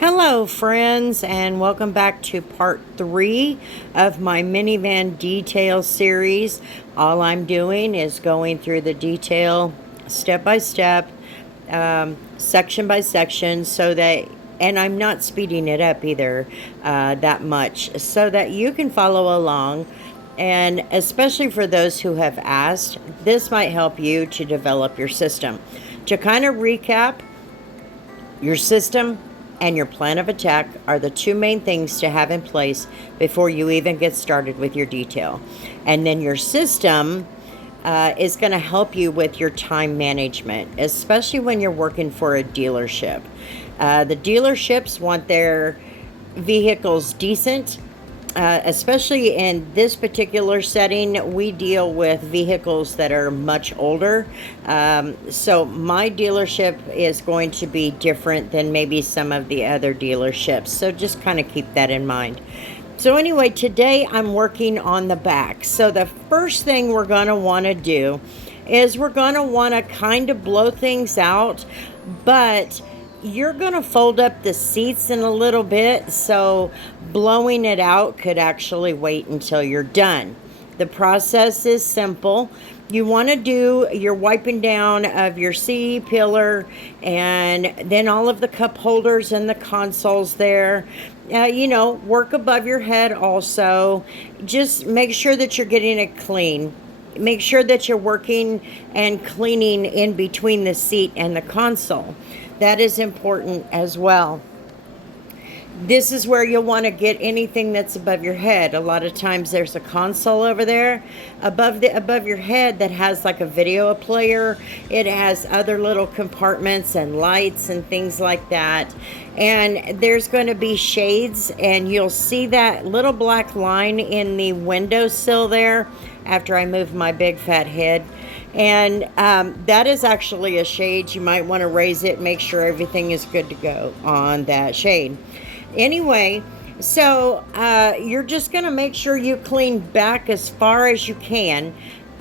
Hello, friends, and welcome back to part 3 of my Minivan Detail series. All I'm doing is going through the detail step by step, section by section, and I'm not speeding it up either that much, so that you can follow along. And especially for those who have asked, this might help you to develop your system. To kind of recap, your system and your plan of attack are the two main things to have in place before you even get started with your detail. And then your system is going to help you with your time management, especially when you're working for a dealership. The dealerships want their vehicles decent. Especially in this particular setting, we deal with vehicles that are much older. So my dealership is going to be different than maybe some of the other dealerships. So just kind of keep that in mind. So anyway, today I'm working on the back. So the first thing we're going to want to do is we're going to want to kind of blow things out, but you're going to fold up the seats in a little bit, so blowing it out could actually wait until you're done. The process is simple. You want to do your wiping down of your C pillar and then all of the cup holders and the consoles there. Work above your head also. Just make sure that you're getting it clean. Make sure that you're working and cleaning in between the seat and the console. That is important as well. This is where you'll want to get anything that's above your head. A lot of times there's a console over there above your head that has like a video player. It has other little compartments and lights and things like that. And there's going to be shades, and you'll see that little black line in the windowsill there after I move my big fat head. And that is actually a shade. You might want to raise it, make sure everything is good to go on that shade. Anyway, so you're just going to make sure you clean back as far as you can,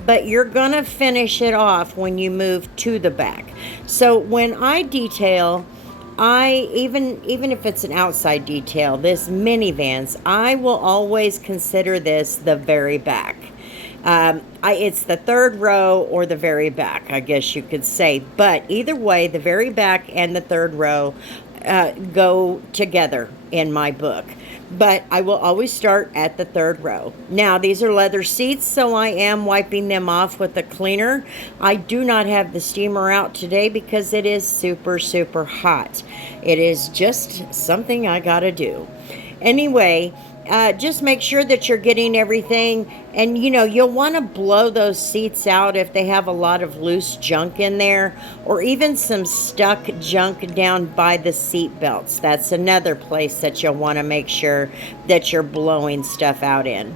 but you're going to finish it off when you move to the back. So when I detail, even if it's an outside detail, this minivans, I will always consider this the very back. It's the third row or the very back, I guess you could say. But either way, the very back and the third row go together in my book. But I will always start at the third row. Now, these are leather seats, so I am wiping them off with a cleaner. I do not have the steamer out today because it is super, super hot. It is just something I gotta do. Anyway, just make sure that you're getting everything, and you'll want to blow those seats out if they have a lot of loose junk in there, or even some stuck junk down by the seat belts. That's another place that you'll want to make sure that you're blowing stuff out in.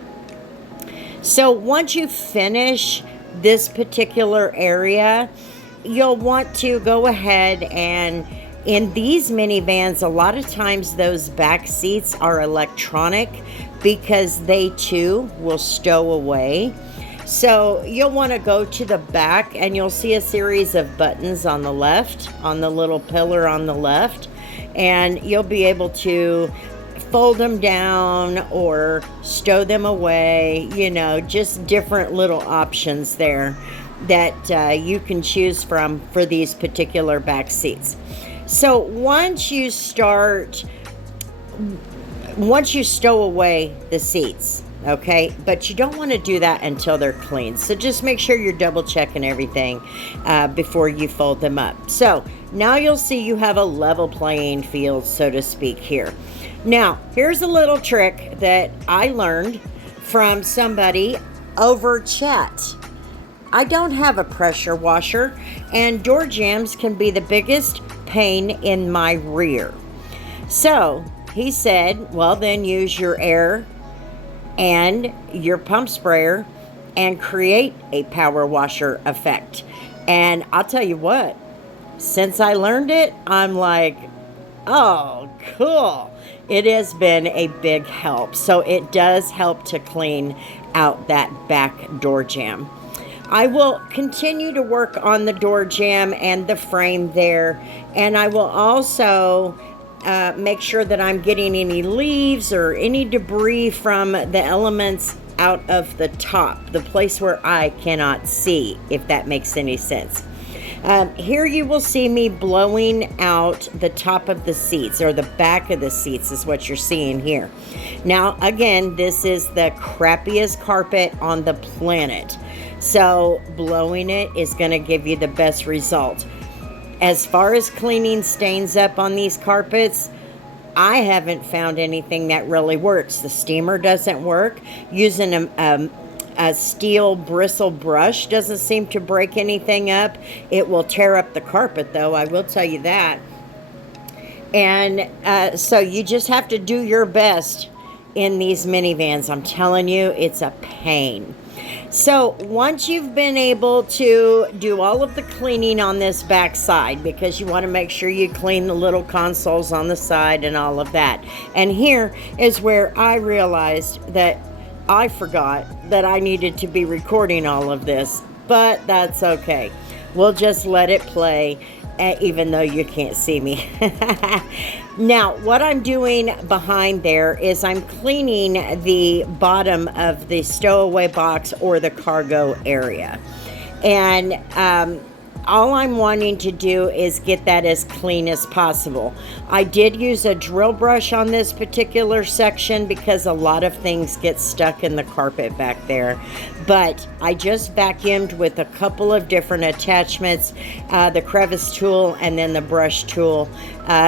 So once you finish this particular area, you'll want to go ahead and in these minivans, a lot of times those back seats are electronic because they too will stow away. So you'll want to go to the back and you'll see a series of buttons on the left, on the little pillar on the left, and you'll be able to fold them down or stow them away, just different little options there that you can choose from for these particular back seats. So once you stow away the seats, okay, but you don't want to do that until they're clean. So just make sure you're double checking everything before you fold them up. So now you'll see you have a level playing field, so to speak, here. Now, here's a little trick that I learned from somebody over chat. I don't have a pressure washer, and door jambs can be the biggest pain in my rear. So he said, well, then use your air and your pump sprayer and create a power washer effect. And I'll tell you what, since I learned it, I'm like, oh, cool. It has been a big help. So it does help to clean out that back door jamb. I will continue to work on the door jamb and the frame there, and I will also make sure that I'm getting any leaves or any debris from the elements out of the top, the place where I cannot see, if that makes any sense. Here you will see me blowing out the top of the seats, or the back of the seats is what you're seeing here. Now, again, this is the crappiest carpet on the planet. So blowing it is going to give you the best result. As far as cleaning stains up on these carpets, I haven't found anything that really works. The steamer doesn't work. Using a steel bristle brush doesn't seem to break anything up. It will tear up the carpet, though, I will tell you that. And so you just have to do your best in these minivans. I'm telling you, it's a pain. So once you've been able to do all of the cleaning on this back side, because you want to make sure you clean the little consoles on the side and all of that. And here is where I realized that I forgot that I needed to be recording all of this, but that's okay. We'll just let it play, even though you can't see me. Now, what I'm doing behind there is I'm cleaning the bottom of the stowaway box or the cargo area. And all I'm wanting to do is get that as clean as possible. I did use a drill brush on this particular section because a lot of things get stuck in the carpet back there. But I just vacuumed with a couple of different attachments, the crevice tool and then the brush tool,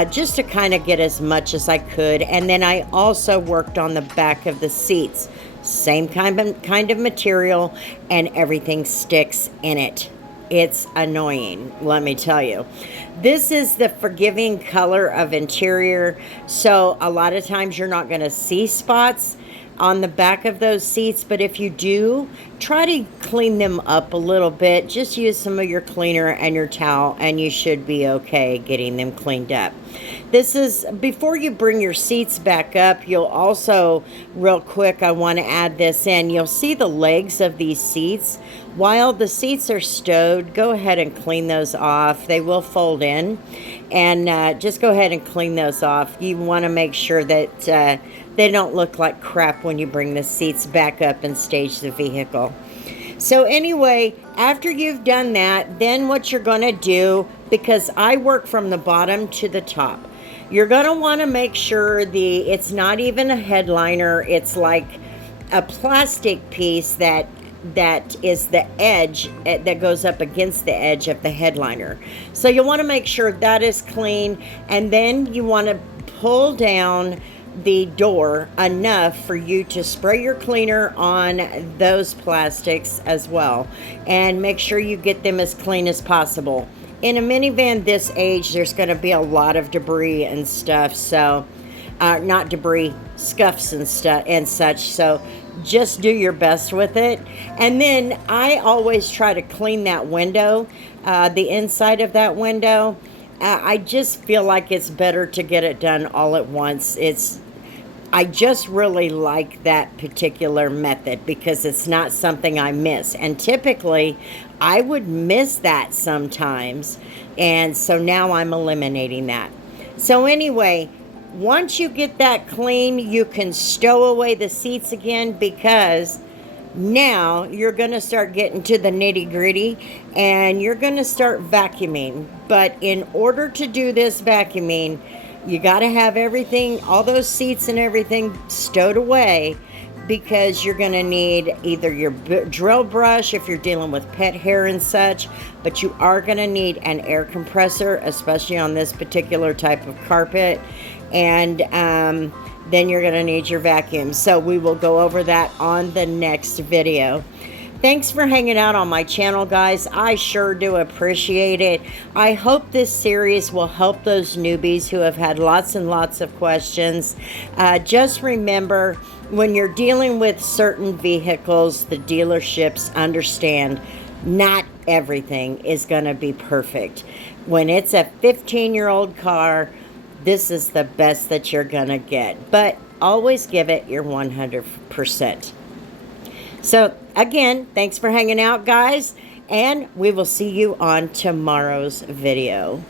just to kind of get as much as I could. And then I also worked on the back of the seats. Same kind of material, and everything sticks in it. It's annoying, let me tell you. This is the forgiving color of interior, so a lot of times you're not going to see spots on the back of those seats, but if you do, try to clean them up a little bit. Just use some of your cleaner and your towel, and you should be okay getting them cleaned up. This is, before you bring your seats back up, you'll also, real quick, I want to add this in. You'll see the legs of these seats. While the seats are stowed, go ahead and clean those off. They will fold in, and just go ahead and clean those off. You want to make sure that they don't look like crap when you bring the seats back up and stage the vehicle. So anyway, after you've done that, then what you're going to do, because I work from the bottom to the top, you're going to want to make sure it's not even a headliner. It's like a plastic piece that is the edge that goes up against the edge of the headliner. So you want to make sure that is clean, and then you want to pull down the door enough for you to spray your cleaner on those plastics as well, and make sure you get them as clean as possible. In a minivan this age, there's going to be a lot of debris and stuff, so not debris, scuffs and stuff and such, so just do your best with it. And then I always try to clean that window, the inside of that window. I just feel like it's better to get it done all at once. I just really like that particular method because it's not something I miss. And typically, I would miss that sometimes. And so now I'm eliminating that. So anyway, once you get that clean, you can stow away the seats again, because now you're going to start getting to the nitty-gritty and you're going to start vacuuming. But in order to do this vacuuming, you got to have everything, all those seats and everything stowed away, because you're going to need either your drill brush if you're dealing with pet hair and such, but you are going to need an air compressor, especially on this particular type of carpet, and then you're going to need your vacuum. So we will go over that on the next video. Thanks for hanging out on my channel, guys. I sure do appreciate it. I hope this series will help those newbies who have had lots and lots of questions. Just remember, when you're dealing with certain vehicles, the dealerships understand not everything is going to be perfect. When it's a 15-year-old car, this is the best that you're going to get. But always give it your 100%. So, again, thanks for hanging out, guys, and we will see you on tomorrow's video.